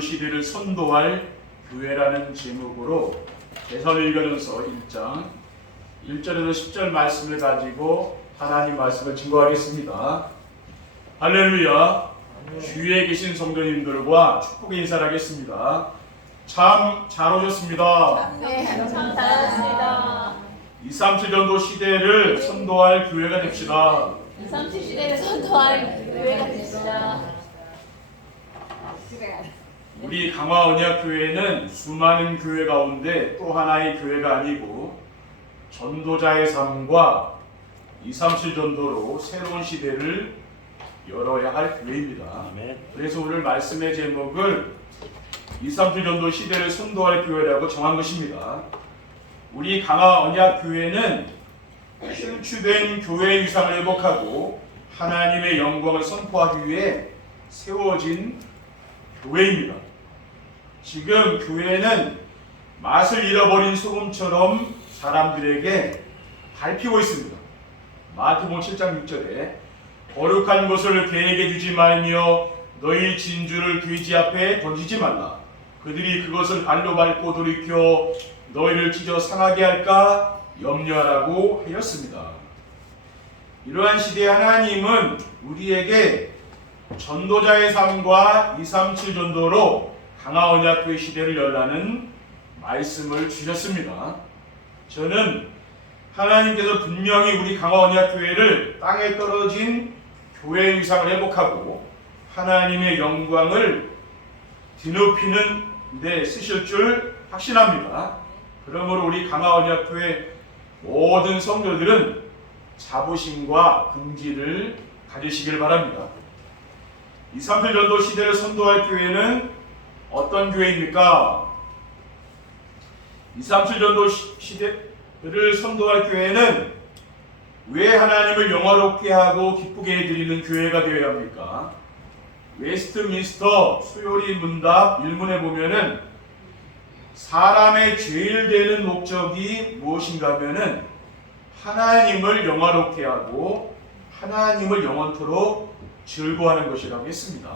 시대를 선도할 교회라는 제목으로 대선일견서 1장 1절에서 10절 말씀을 가지고 하나님 말씀을 증거하겠습니다. 할렐루야. 주위에 계신 성도님들과 축복의 인사를 하겠습니다. 참 잘 오셨습니다. 네, 참 잘하셨습니다. 237 전도 시대를 선도할 교회가 됩시다. 237 시대를 선도할 교회가 됩시다. 우리 강화언약교회는 수많은 교회 가운데 또 하나의 교회가 아니고 전도자의 삶과 237 전도로 새로운 시대를 열어야 할 교회입니다. 그래서 오늘 말씀의 제목을 237 전도 시대를 선도할 교회라고 정한 것입니다. 우리 강화언약교회는 실추된 교회의 위상을 회복하고 하나님의 영광을 선포하기 위해 세워진 교회입니다. 지금 교회는 맛을 잃어버린 소금처럼 사람들에게 밟히고 있습니다. 마태복음 7장 6절에 거룩한 것을 개에게 주지 말며 너희 진주를 돼지 앞에 던지지 말라. 그들이 그것을 발로 밟고 돌이켜 너희를 찢어 상하게 할까 염려하라고 하였습니다. 이러한 시대에 하나님은 우리에게 전도자의 삶과 237 전도로 강화언약교회 시대를 열라는 말씀을 주셨습니다. 저는 하나님께서 분명히 우리 강화언약교회를 땅에 떨어진 교회의 위상을 회복하고 하나님의 영광을 뒤높이는 데 쓰실 줄 확신합니다. 그러므로 우리 강화언약교회 모든 성도들은 자부심과 긍지를 가지시길 바랍니다. 237 전도 시대를 선도할 교회는 어떤 교회입니까? 237 전도 시대를 선도할 교회는 왜 하나님을 영화롭게 하고 기쁘게 해드리는 교회가 되어야 합니까? 웨스트민스터 수요리 문답 1문에 보면은 사람의 제일 되는 목적이 무엇인가 하면은 하나님을 영화롭게 하고 하나님을 영원토록 즐거워하는 것이라고 했습니다.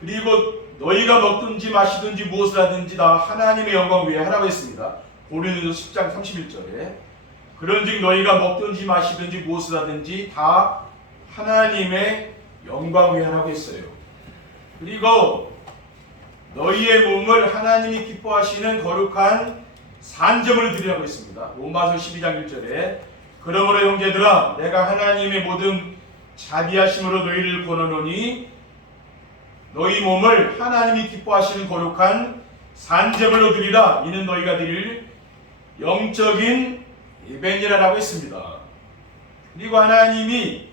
그리고 너희가 먹든지 마시든지 무엇을 하든지 다 하나님의 영광 위에 하라고 했습니다. 고린도서 10장 31절에 그런즉 너희가 먹든지 마시든지 무엇을 하든지 다 하나님의 영광 위에 하라고 했어요. 그리고 너희의 몸을 하나님이 기뻐하시는 거룩한 산점을 드리라고 했습니다. 로마서 12장 1절에 그러므로 형제들아 내가 하나님의 모든 자비하심으로 너희를 권하노니 너희 몸을 하나님이 기뻐하시는 거룩한 산제물로 드리라. 이는 너희가 드릴 영적인 예배니라라고 했습니다. 그리고 하나님이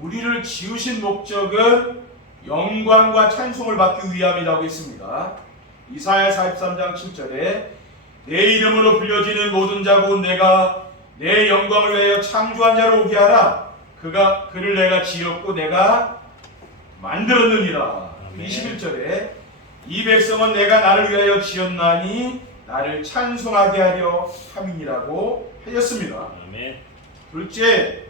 우리를 지으신 목적은 영광과 찬송을 받기 위함이라고 했습니다. 이사야 43장 7절에 내 이름으로 불려지는 모든 자 곧 내가 내 영광을 위하여 창조한 자로 오게 하라. 그를 내가 지었고 내가 만들었느니라. 21절에 이 백성은 내가 나를 위하여 지었나니 나를 찬송하게 하려 함이니라고 하였습니다. 둘째,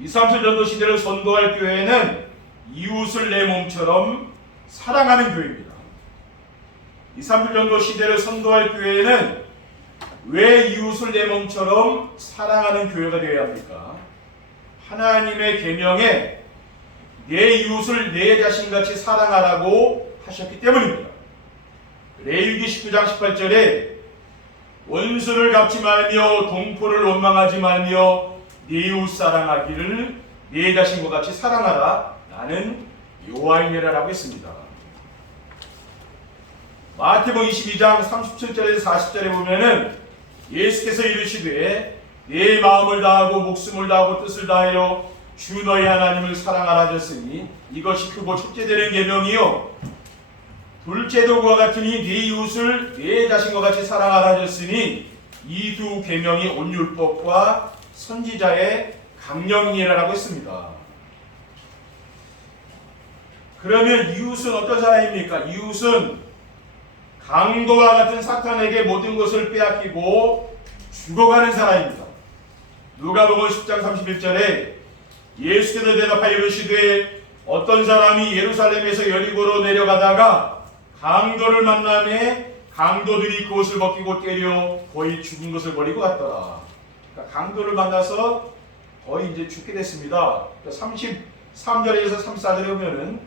237 전도 시대를 선도할 교회는 이웃을 내 몸처럼 사랑하는 교회입니다. 237 전도 시대를 선도할 교회는 왜 이웃을 내 몸처럼 사랑하는 교회가 되어야 합니까? 하나님의 계명에 내 이웃을 내 자신같이 사랑하라고 하셨기 때문입니다. 레위기 19장 18절에 원수를 갚지 말며 동포를 원망하지 말며 네 이웃 사랑하기를 네 자신과 같이 사랑하라. 나는 여호와이니라라고 했습니다. 마태복음 22장 37절에서 40절에 보면은 예수께서 이르시되 내 마음을 다하고 목숨을 다하고 뜻을 다하여 주 너희 하나님을 사랑하라 하셨으니 이것이 크고 첫째 되는 계명이요 둘째도 그와 같으니 네 이웃을 네 자신과 같이 사랑하라 하셨으니 이 두 계명이 온 율법과 선지자의 강령이라고 했습니다. 그러면 이웃은 어떤 사람입니까? 이웃은 강도와 같은 사탄에게 모든 것을 빼앗기고 죽어가는 사람입니다. 누가복음 10장 31절에 예수께서 대답하여 이르시되 어떤 사람이 예루살렘에서 여리고로 내려가다가 강도를 만남에 강도들이 그옷을 벗기고 때려 거의 죽은 것을 버리고 갔더라. 그러니까 강도를 만나서 거의 이제 죽게 됐습니다. 33절에서 34절에 보면은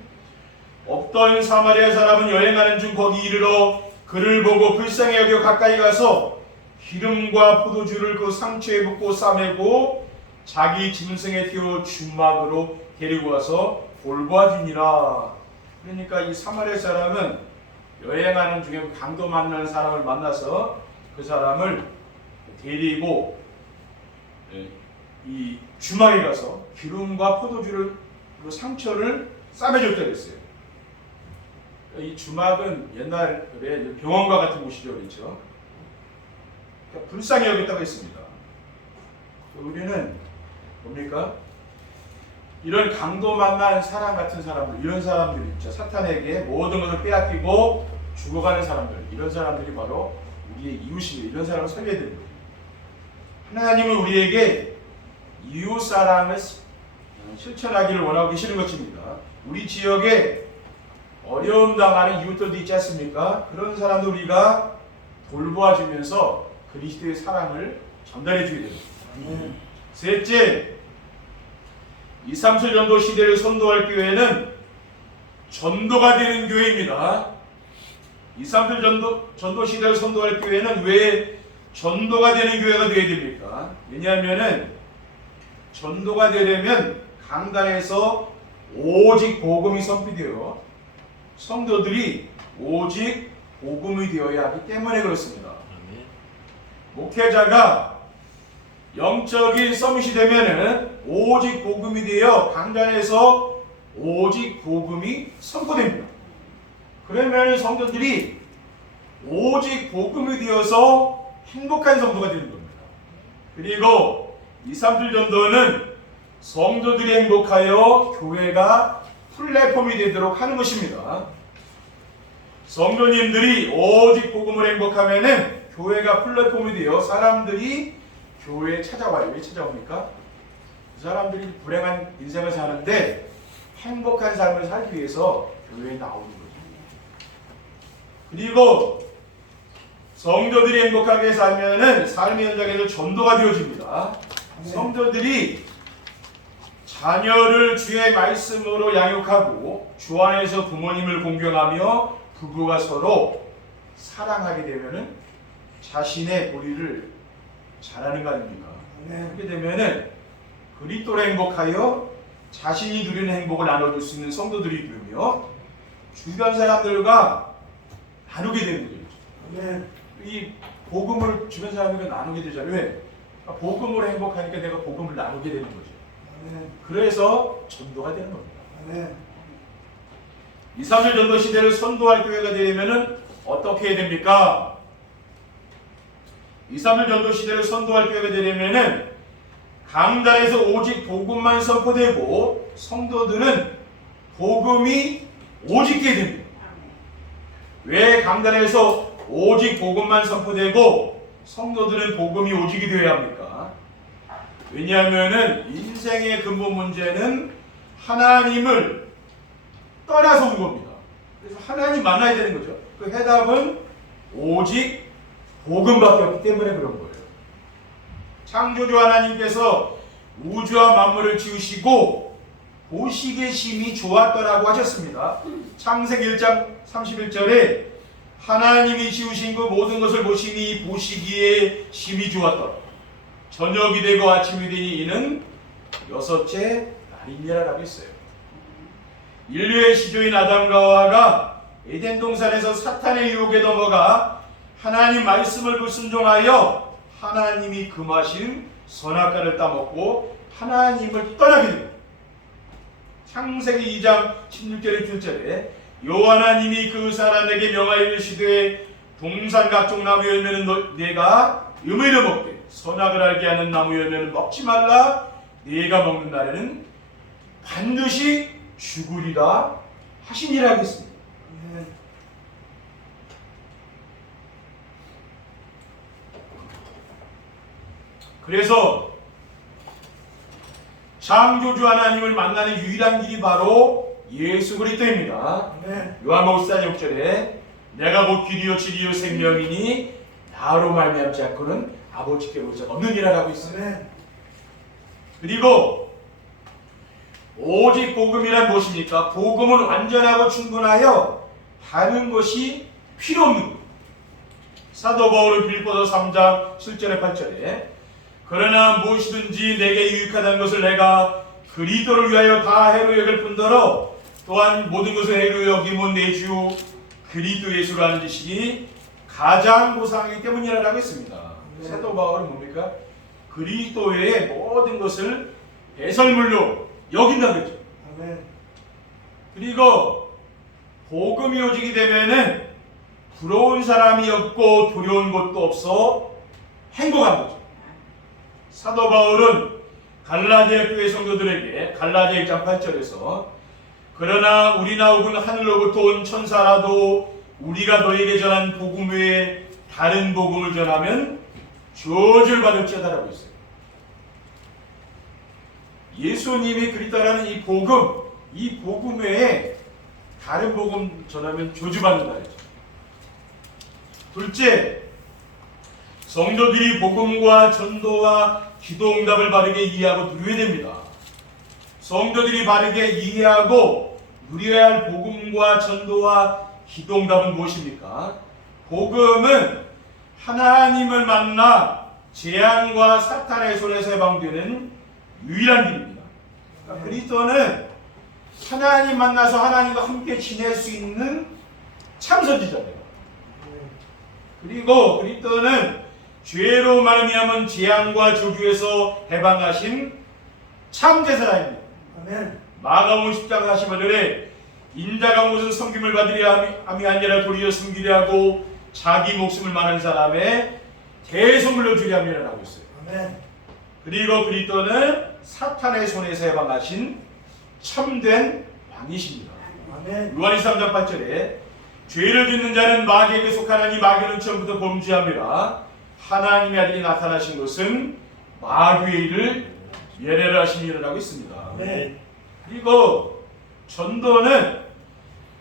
어떤 사마리아 사람은 여행하는 중 거기 이르러 그를 보고 불쌍히 여겨 가까이 가서 기름과 포도주를 그 상처에 붓고 싸매고 자기 짐승에 태워 주막으로 데리고 와서 돌보아주니라. 그러니까 이 사마리아 사람은 여행하는 중에 강도 만나는 사람을 만나서 그 사람을 데리고 이 주막에 가서 기름과 포도주를 그 상처를 싸매줬다 그랬어요. 이 주막은 옛날에 병원과 같은 곳이죠, 그렇죠? 그러니까 불쌍히 여겼다고 했습니다. 우리는 뭡니까? 이런 강도 만난 사람 같은 사람들, 이런 사람들 있죠. 사탄에게 모든 것을 빼앗기고 죽어가는 사람들, 이런 사람들이 바로 우리의 이웃이에요. 이런 사람을 살려야 되는 거예요. 하나님은 우리에게 이웃 사랑을 실천하기를 원하고 계시는 것입니다. 우리 지역에 어려움 당하는 이웃들도 있지 않습니까? 그런 사람도 우리가 돌보아주면서 그리스도의 사랑을 전달해 주게 됩니다. 셋째, 237 전도 시대를 선도할 교회는 전도가 되는 교회입니다. 237 전도 시대를 선도할 교회는 왜 전도가 되는 교회가 되어야 됩니까? 왜냐하면은 전도가 되려면 강단에서 오직 복음이 선포되어 성도들이 오직 복음이 되어야 하기 때문에 그렇습니다. 목회자가 영적인 서밋이 되면은 오직 복음이 되어 강단에서 오직 복음이 선포됩니다. 그러면 성도들이 오직 복음이 되어서 행복한 성도가 되는 겁니다. 그리고 237 전도는 성도들이 행복하여 교회가 플랫폼이 되도록 하는 것입니다. 성도님들이 오직 복음을 행복하면은 교회가 플랫폼이 되어 사람들이 교회에 찾아와요. 왜 찾아옵니까? 그 사람들이 불행한 인생을 사는데 행복한 삶을 살기 위해서 교회에 나오는 거죠. 그리고 성도들이 행복하게 살면은 삶의 현장에서 전도가 되어집니다. 성도들이 자녀를 주의 말씀으로 양육하고 주 안에서 부모님을 공경하며 부부가 서로 사랑하게 되면은 자신의 도리를 잘하는 거 아닙니까? 그렇게 되면은 그리스도로 행복하여 자신이 누리는 행복을 나눠줄 수 있는 성도들이 되며 주변 사람들과 나누게 되는 거죠. 이 복음을 주변 사람들과 나누게 되잖아요. 왜? 복음으로 행복하니까 내가 복음을 나누게 되는 거죠. 그래서 전도가 되는 겁니다. 237 전도 시대를 선도할 교회가 되려면 어떻게 해야 됩니까? 237 전도 시대를 선도할 교회가 되려면 강단에서 오직 복음만 선포되고 성도들은 복음이 오직게 됩니다. 왜 강단에서 오직 복음만 선포되고 성도들은 복음이 오직이 되어야 합니까? 왜냐하면은 인생의 근본 문제는 하나님을 떠나서 온 겁니다. 그래서 하나님 만나야 되는 거죠. 그 해답은 오직 복음밖에 없기 때문에 그런 거예요. 창조주 하나님께서 우주와 만물을 지으시고 보시기에 심히 좋았더라고 하셨습니다. 창세기 1장 31절에 하나님이 지으신 그 모든 것을 보시니 보시기에 심히 좋았더라. 저녁이 되고 아침이 되니 이는 여섯째 날이니라라고 했어요. 인류의 시조인 아담과 하와가 에덴 동산에서 사탄의 유혹에 넘어가 하나님 말씀을 불순종하여 하나님이 금하신 선악과를 따먹고 하나님을 떠나게 됩니다. 창세기 2장 16절에 7절에 여호와 하나님이 그 사람에게 명하여 이르시되 동산 각종 나무 열매는 내가 음의로 먹되 선악을 알게 하는 나무 열매는 먹지 말라. 네가 먹는 날에는 반드시 죽으리라 하시니라 하겠습니다. 그래서 창조주 하나님을 만나는 유일한 길이 바로 예수 그리스도입니다. 아멘. 요한복음 14장 6절에 내가 곧 길이요 진리요 생명이니 나로 말미암지 않고는 아버지께 올 자가 없느니라라고 있어요. 아멘. 그리고 오직 복음이란 무엇입니까? 복음은 완전하고 충분하여 다른 것이 필요 없는 것. 사도 바울은 빌립보서 3장 7절에 8절에 그러나 무엇이든지 내게 유익하다는 것을 내가 그리스도를 위하여 다 해로 여길 뿐더러 또한 모든 것을 해로 여기면 내 주 그리스도 예수를 아는 지식이 가장 고상하기 때문이라고 했습니다. 네. 사도 바울은 뭡니까? 그리스도의 모든 것을 배설물로 여긴다는 거죠. 아멘. 그리고 복음이 오지게 되면은 부러운 사람이 없고 두려운 것도 없어 행복한 거죠. 사도 바울은 갈라디아 교회 성도들에게 갈라디아 1장 8절에서 그러나 우리나 혹은 하늘로부터 온 천사라도 우리가 너에게 전한 복음 외에 다른 복음을 전하면 저주를 받을지어다라고 했어요. 예수님이 그리스도라는 이 복음 외에 다른 복음 전하면 저주받는다 했죠. 둘째, 성도들이 복음과 전도와 기도응답을 바르게 이해하고 누려야 됩니다. 성도들이 바르게 이해하고 누려야 할 복음과 전도와 기도응답은 무엇입니까? 복음은 하나님을 만나 재앙과 사탄의 손에서 해방되는 유일한 길입니다. 그러니까 그리스도는 하나님 만나서 하나님과 함께 지낼 수 있는 참 선지자예요. 그리고 그리스도는 죄로 말미암은 재앙과 저주에서 해방하신 참 제사장입니다. 아멘. 마가복음 10장 45절에 인자가 무슨 섬김을 받으려 함이 아니라 도리어 섬기려 하고 자기 목숨을 마는 사람의 대선물로 주려 함이라고 했어요. 아멘. 그리고 그리스도는 사탄의 손에서 해방하신 참된 왕이십니다. 아멘. 요한일서 3장 8절에 죄를 짓는 자는 마귀에게 속하나니 마귀는 처음부터 범죄함이라 하나님의 아들이 나타나신 것은 마귀의 일을 멸하려 하심이라고 있습니다. 아멘. 그리고 전도는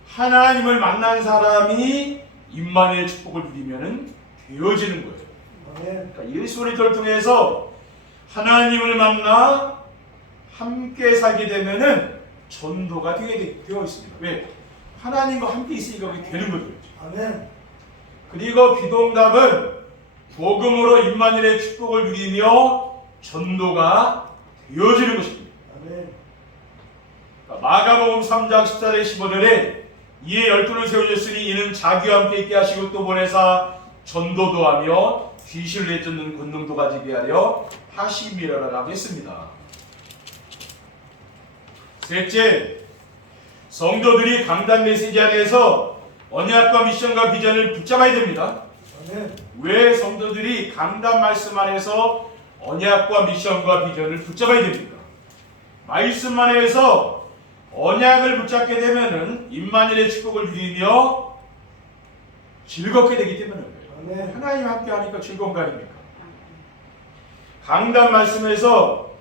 하나님을 만난 사람이 임마누엘의 축복을 누리면은 되어지는 거예요. 아멘. 그러니까 예수 그리스도를 통해서 하나님을 만나 함께 살게 되면은 전도가 되어 있습니다. 왜? 하나님과 함께 있으니까 그게 되는 거죠. 아멘. 그리고 기도응답은 복음으로 임마누엘의 축복을 누리며 전도가 되어지는 것입니다. 아멘. 그러니까 마가복음 3장 14절 15절에 이에 열두를 세우셨으니 이는 자기와 함께 있게 하시고 또 보내사 전도도 하며 귀신을 내쫓는 권능도 가지게 하려 하심이라고 했습니다. 셋째, 성도들이 강단 메시지 안에서 언약과 미션과 비전을 붙잡아야 됩니다. 아멘. 왜 성도들이 강단 말씀 안에서 언약과 미션과 비전을 붙잡아야 됩니까? 말씀 안에서 언약을 붙잡게 되면은 임마누엘의 축복을 누리며 즐겁게 되기 때문에 그래요. 아멘. 하나님 함께 하니까 즐거운 거 아닙니까? 강단 말씀에서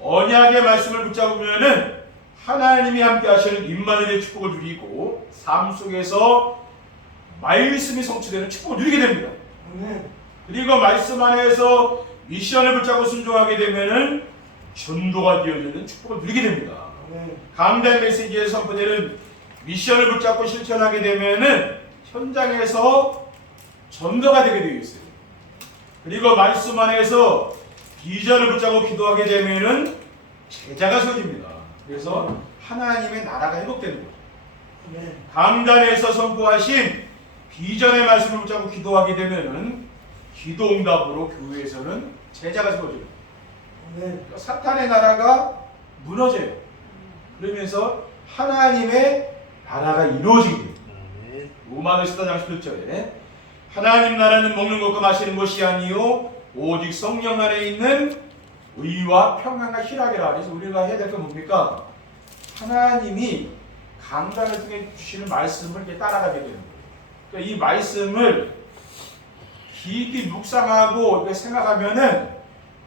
언약의 말씀을 붙잡으면은 하나님이 함께 하시는 임마누엘의 축복을 누리고 삶 속에서 말씀이 성취되는 축복을 누리게 됩니다. 아멘. 그리고 말씀 안에서 미션을 붙잡고 순종하게 되면은 전도가 되어지는 축복을 누리게 됩니다. 아멘. 강단 메시지에 선포되는 미션을 붙잡고 실천하게 되면은 현장에서 전도가 되게 되어 있어요. 그리고 말씀 안에서 비전을 붙잡고 기도하게 되면은 제자가 세워집니다. 그래서 하나님의 나라가 회복되는 거죠. 아멘. 강단에서 선포하신 비전의 말씀을 붙잡고 기도하게 되면은 기도응답으로 교회에서는 제자가 세워져요. 아멘. 그러니까 사탄의 나라가 무너져요. 그러면서 하나님의 나라가 이루어지게 돼요. 로마서 14장 11절에 하나님 나라는 먹는 것과 마시는 것이 아니요 오직 성령 안에 있는 의와 평안과 희락이라. 그래서 우리가 해야 될 건 뭡니까? 하나님이 강단을 통해 주시는 말씀을 이렇게 따라가게 되는 거예요. 그러니까 이 말씀을 깊이 묵상하고 이렇게 생각하면은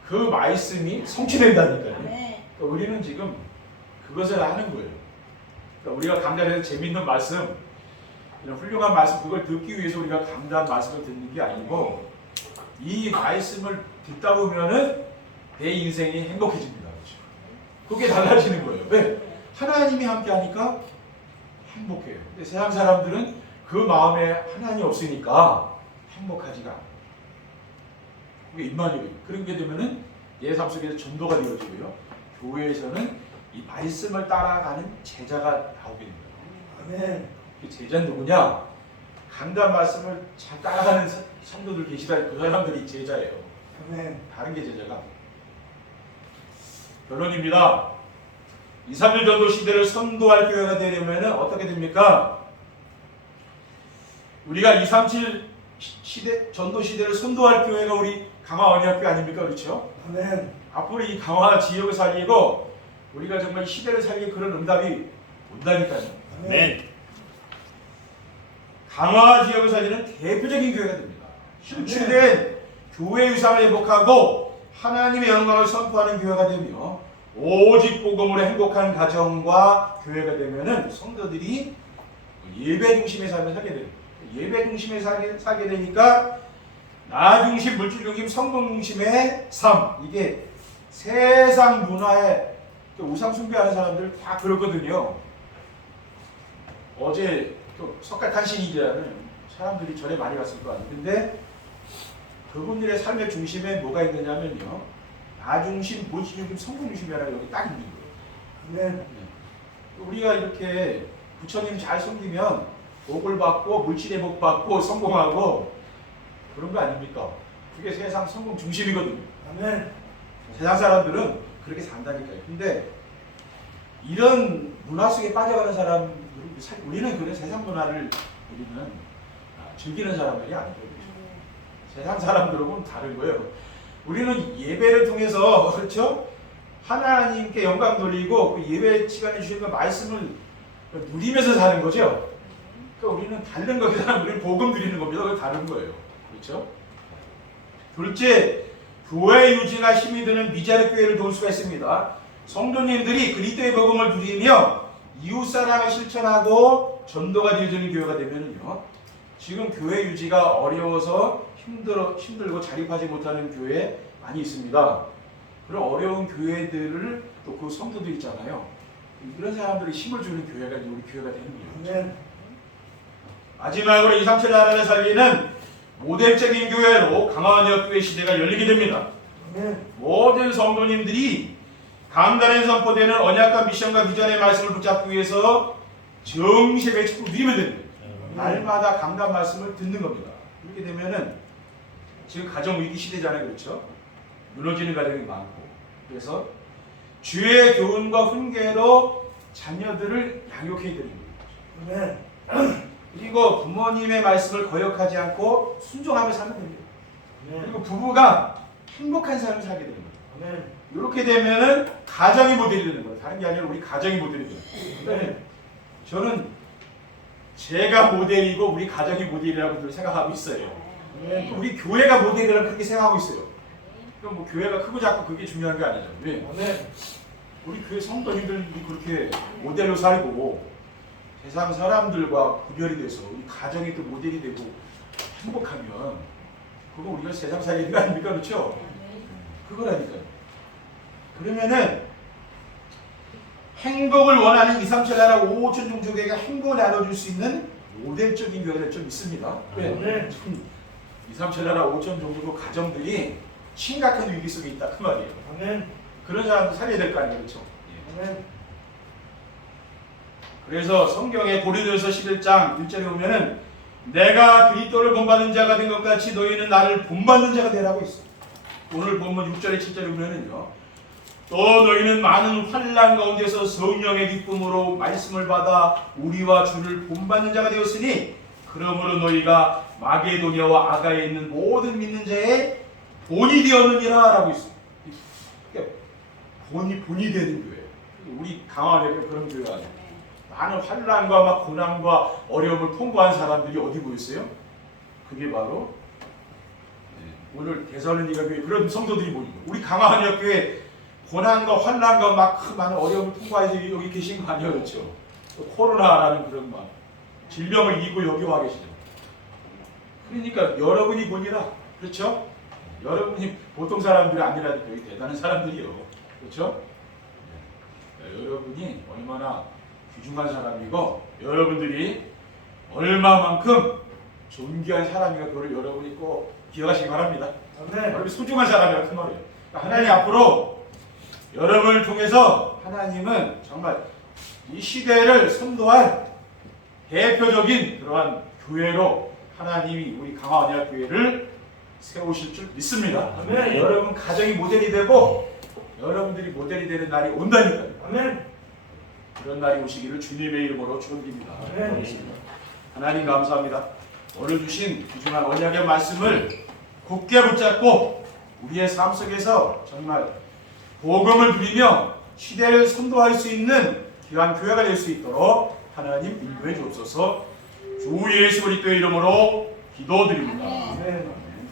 그 말씀이 성취된다니까요. 그러니까 우리는 지금 그것을 하는 거예요. 그러니까 우리가 강단에서 재밌는 말씀, 이런 훌륭한 말씀, 그걸 듣기 위해서 우리가 강단 말씀을 듣는 게 아니고 이 말씀을 듣다 보면은 내 인생이 행복해집니다. 그렇죠? 그게 달라지는 거예요. 왜? 하나님이 함께 하니까 행복해요. 근데 세상 사람들은 그 마음에 하나님이 없으니까 행복하지가 않아요. 그게 임마누엘. 그렇게 되면은 내 삶 속에서 전도가 되어지고요. 교회에서는 이 말씀을 따라가는 제자가 나오게 됩니다. 아멘. 그 제자는 누구냐? 강단 말씀을 잘 따라가는 성도들 계시다. 그 사람들이 제자예요. 아멘. 다른 게 제자가. 결론입니다. 2, 3일 전도 시대를 선도할 교회가 되려면 어떻게 됩니까? 우리가 2, 3, 7 시대, 전도 시대를 선도할 교회가 우리 강화 언약교 아닙니까? 그렇죠? 아멘. 앞으로 이 강화 지역을 살리고 우리가 정말 시대를 살릴 그런 응답이 온다니까요. 아멘. 강화 지역을 살리는 대표적인 교회가 됩니다. 실추된 교회 유상을 회복하고 하나님의 영광을 선포하는 교회가 되며 오직 복음으로 행복한 가정과 교회가 되면은 성도들이 예배 중심의 삶을 살게 됩니다. 예배 중심의 살게 되니까 나 중심, 물질 중심, 성공 중심의 삶, 이게 세상 문화에 우상 숭배하는 사람들 다 그러거든요. 어제 또 석가탄신이라는 사람들이 절에 많이 갔을 거 아니에요. 근데 그분들의 삶의 중심에 뭐가 있느냐면요, 나 중심, 물질 중심, 성공 중심이 아니라 여기 딱 있는 거예요. 아멘. 우리가 이렇게 부처님 잘 섬기면 복을 받고 물질의 복 받고 성공하고 그런 거 아닙니까? 그게 세상 성공 중심이거든요. 아멘. 세상 사람들은 그렇게 산다니까요. 근데 이런 문화 속에 빠져가는 사람들은 우리는 그런 세상 문화를 우리는 즐기는 사람들이 아니죠. 세상 사람들하고는 다른 거예요. 우리는 예배를 통해서 그렇죠? 하나님께 영광 돌리고 그 예배 시간에 주신 그 말씀을 누리면서 사는 거죠. 그러니까 우리는 다른 겁니다. 우리는 복음 드리는 겁니다. 그게 다른 거예요. 그렇죠? 둘째, 교회 유지가 힘이 드는 미자립 교회를 도울 수가 있습니다. 성도님들이 그리스도의 복음을 누리며 이웃사랑을 실천하고 전도가 되어지는 교회가 되면요, 지금 교회 유지가 어려워서 힘들고 자립하지 못하는 교회 많이 있습니다. 그런 어려운 교회들을 또 그 성도들 있잖아요. 이런 사람들이 힘을 주는 교회가 우리 교회가 되는 거예요. 아멘. 마지막으로 2, 3, 7 나라를 살리는 모델적인 교회로 강화원역 교회 시대가 열리게 됩니다. 아멘. 모든 성도님들이 강단에 선포되는 언약과 미션과 비전의 말씀을 붙잡기 위해서 정시에 매치고 누리면 됩니다. 날마다 강단 말씀을 듣는 겁니다. 이렇게 되면은 지금 가정 위기 시대잖아요, 그렇죠? 무너지는 가정이 많고, 그래서 주의 교훈과 훈계로 자녀들을 양육해야 되는 거예요. 아멘. 그리고 부모님의 말씀을 거역하지 않고 순종하며 살면 됩니다. 아멘. 그리고 부부가 행복한 삶을 살게 되는 거예요. 아멘. 이렇게 되면은 가정이 모델이 되는 거예요. 다른 게 아니라 우리 가정이 모델이 돼요. 그러니까 저는 제가 모델이고 우리 가정이 모델이라고 생각하고 있어요. 아멘. 우리 교회가 모델이라고 그렇게 생각하고 있어요. 그럼 뭐 교회가 크고 작고 그게 중요한 게 아니죠. 왜? 아멘. 우리 교회 성도님들이 그렇게 모델로 살고 세상 사람들과 구별이 돼서 우리 가정이 또 모델이 되고 행복하면 그거 우리가 세상 살리는 거 아닙니까? 그렇죠? 그거라니까요. 그러면은 행복을 원하는 2, 3, 7 나라 5, 5천 종족에게 행복을 나눠줄 수 있는 모델적인 교회가 좀 있습니다. 왜? 네. 2, 3, 7 나라 5천 종족 가정들이 심각한 위기 속에 있다 그 말이에요. 아멘. 그런 사람들 살려야 될 거 아니에요, 그렇죠? 아멘. 그래서 성경의 고린도전서 11장 1절에 보면은 내가 그리스도를 본받는 자가 된 것 같이 너희는 나를 본받는 자가 되라고 있어. 오늘 본문 6절에 7절에 보면은요, 또 너희는 많은 환난 가운데서 성령의 기쁨으로 말씀을 받아 우리와 주를 본받는 자가 되었으니 그러므로 너희가 마게도냐와 아가에 있는 모든 믿는 자의 본이 되었느니라 라고 있습니다. 그러니까 본이 되는 교회. 우리 강화되면 그런 교회가 아니에요. 많은 환난과 막 고난과 어려움을 통과한 사람들이 어디 모였어요? 그게 바로 오늘 대살로니가 교회 그런 성도들이 모이고, 우리 강화한역 교회 고난과 환난과 막 많은 어려움을 통과해서 여기 계신 거 아니에요, 그렇죠? 또 코로나라는 그런 질병을 이기고 여기 와 계시죠. 그러니까 여러분이 본이라, 그렇죠? 여러분이 보통 사람들이 아니라니까 여기 대단한 사람들이요, 그렇죠? 여러분이 얼마나 귀중한 사람이고 여러분들이 얼마만큼 존귀한 사람이가 그걸 여러분이 꼭 기억하시기 바랍니다. 아멘. 여러분이 소중한 사람이라 그 말이에요. 그러니까 하나님 앞으로 여러분을 통해서 하나님은 정말 이 시대를 선도할 대표적인 그러한 교회로 하나님이 우리 강화언약교회를 세우실 줄 믿습니다. 아멘. 여러분 가정이 모델이 되고 여러분들이 모델이 되는 날이 온다니까요. 아멘. 그런 날이 오시기를 주님의 이름으로 축원드립니다. 아멘. 하나님 감사합니다. 오늘 주신 귀중한 언약의 말씀을 굳게 붙잡고 우리의 삶 속에서 정말 복음을 누리며 시대를 선도할 수 있는 귀한 교회가 될 수 있도록 하나님 인도해 주옵소서. 주 예수 그리스도의 이름으로 기도드립니다. 아멘.